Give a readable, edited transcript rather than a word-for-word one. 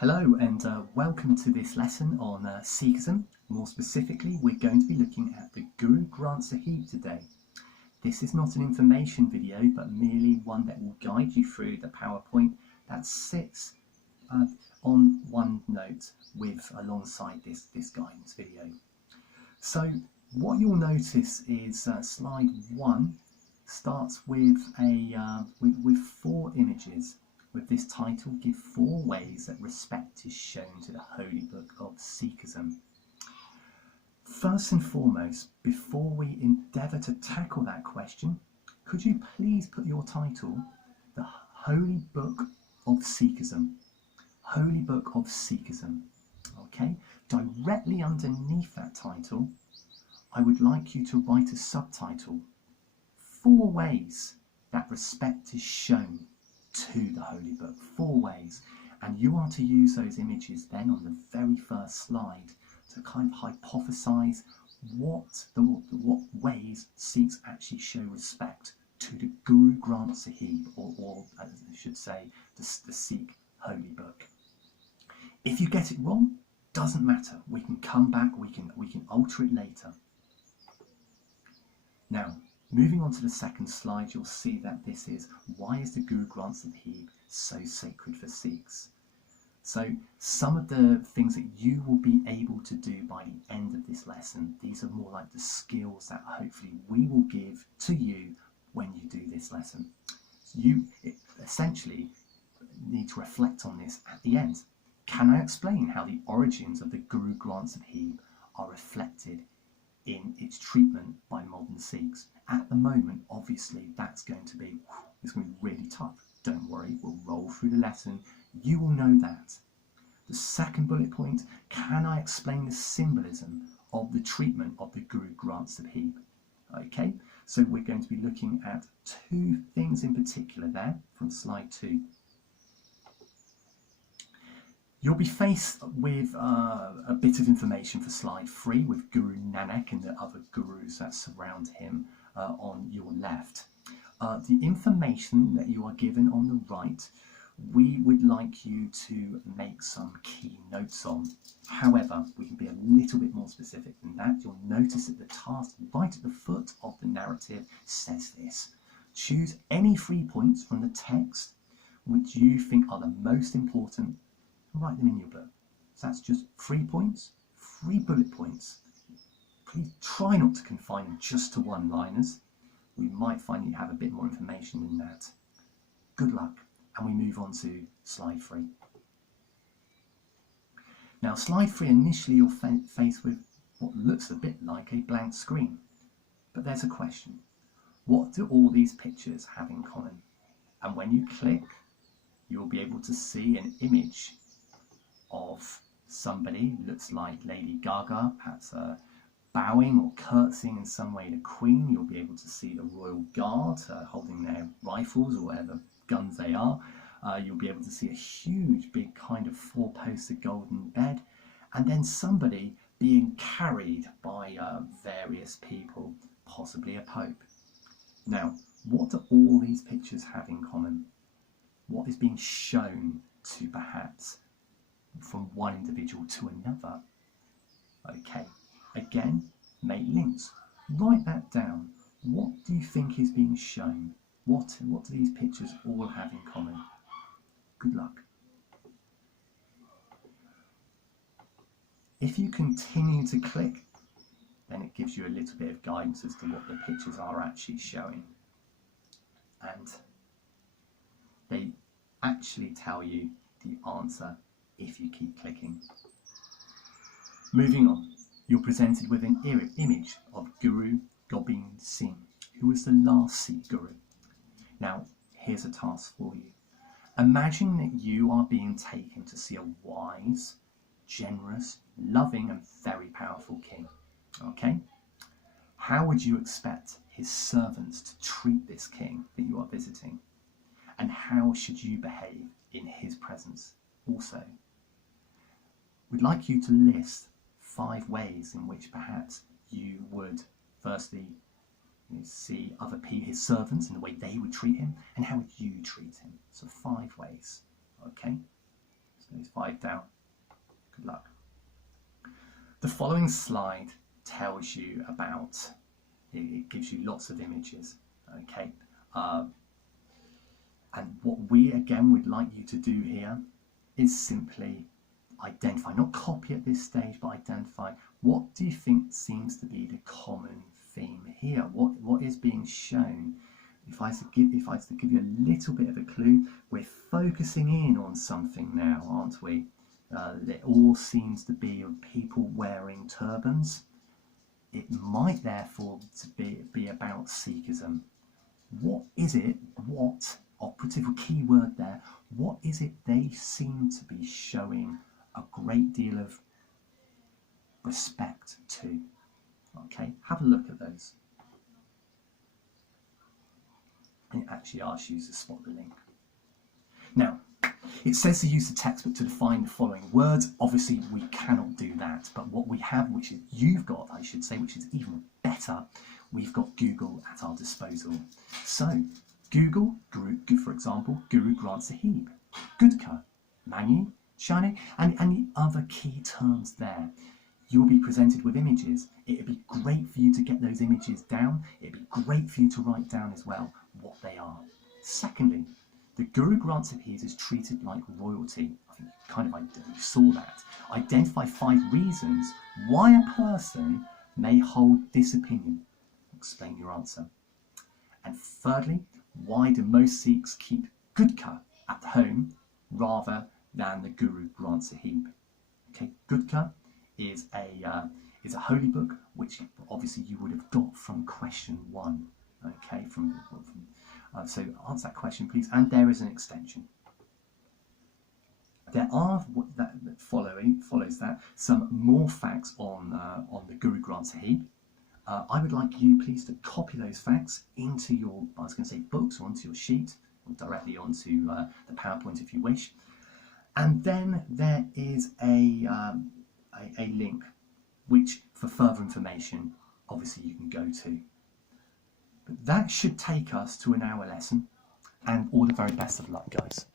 Hello and welcome to this lesson on Sikhism. More specifically, we're going to be looking at the Guru Granth Sahib today. This is not an information video, but merely one that will guide you through the PowerPoint that sits on OneNote alongside this guidance video. So what you'll notice is slide 1 starts with with 4 images. With this title, give 4 ways that respect is shown to the holy book of Sikhism. First and foremost, before we endeavour to tackle that question, could you please put your title, the Holy Book of Sikhism. Holy Book of Sikhism. Okay, directly underneath that title, I would like you to write a subtitle, 4 ways that respect is shown to the holy book. 4 ways, and you are to use those images then on the very first slide to kind of hypothesize what ways Sikhs actually show respect to the Guru Granth Sahib, or as I should say, the Sikh holy book. If you get it wrong, doesn't matter. We can come back. We can alter it later. Now, moving on to the second slide, you'll see that this is why is the Guru Granth Sahib so sacred for Sikhs. So some of the things that you will be able to do by the end of this lesson, these are more like the skills that hopefully we will give to you when you do this lesson. You essentially need to reflect on this at the end. Can I explain how the origins of the Guru Granth Sahib are reflected in its treatment by modern Sikhs? At the moment, obviously, it's going to be really tough. Don't worry, we'll roll through the lesson. You will know that. The second bullet point, can I explain the symbolism of the treatment of the Guru Granth Sahib? Okay, so we're going to be looking at 2 things in particular there from slide 2. You'll be faced with a bit of information for slide 3 with Guru Nanak and the other gurus that surround him on your left. The information that you are given on the right, we would like you to make some key notes on. However, we can be a little bit more specific than that. You'll notice that the task right at the foot of the narrative says this. Choose any 3 points from the text which you think are the most important and write them in your book. So that's just 3 points, 3 bullet points. Please try not to confine them just to one-liners. We might find you have a bit more information than that. Good luck, and we move on to slide 3. Now, slide 3, initially you're faced with what looks a bit like a blank screen. But there's a question. What do all these pictures have in common? And when you click, you'll be able to see an image of somebody, looks like Lady Gaga, perhaps bowing or curtsying in some way to Queen. You'll be able to see the Royal Guard holding their rifles or whatever guns they are. You'll be able to see a huge big kind of 4-poster golden bed, and then somebody being carried by various people, possibly a pope. Now, what do all these pictures have in common? What is being shown to perhaps from one individual to another? Okay, again, make links. Write that down. What do you think is being shown? What do these pictures all have in common? Good luck. If you continue to click, then it gives you a little bit of guidance as to what the pictures are actually showing. And they actually tell you the answer if you keep clicking. Moving on, you're presented with an image of Guru Gobind Singh, who was the last Sikh Guru. Now, here's a task for you. Imagine that you are being taken to see a wise, generous, loving and very powerful king. Okay? How would you expect his servants to treat this king that you are visiting? And how should you behave in his presence also? We'd like you to list 5 ways in which perhaps you would firstly see other people, his servants, and the way they would treat him, and how would you treat him. So 5 ways, okay? So those 5 upside down. Good luck. The following slide tells you about, it gives you lots of images, okay? And what we again would like you to do here is simply identify, not copy at this stage, but identify what do you think seems to be the common theme here? What is being shown? If I was to give you a little bit of a clue, we're focusing in on something now, aren't we? It all seems to be of people wearing turbans. It might therefore be about Sikhism. What is it? What, operative or key word there, what is it they seem to be showing a great deal of respect to? Okay, have a look at those. And it actually asks you to spot the link. Now, it says to use the textbook to define the following words. Obviously, we cannot do that. But what we have, which is you've got, I should say, which is even better, we've got Google at our disposal. So, Google, for example, Guru Granth Sahib, Gudka, Manu, Shani, and the other key terms there. You'll be presented with images. It'd be great for you to get those images down. It'd be great for you to write down as well what they are. Secondly, the Guru Granth Sahib is treated like royalty. I think you saw that. Identify 5 reasons why a person may hold this opinion. Explain your answer. And thirdly, why do most Sikhs keep Gudka at home rather than the Guru Granth Sahib? Okay, Gudka is a holy book, which obviously you would have got from question 1. Okay, so answer that question, please. And there is an extension. There are follows that some more facts on the Guru Granth Sahib. I would like you, please, to copy those facts into your, I was going to say books, or onto your sheet, or directly onto the PowerPoint if you wish. And then there is a link, which for further information, obviously you can go to. But that should take us to an hour lesson, and all the very best of luck, guys.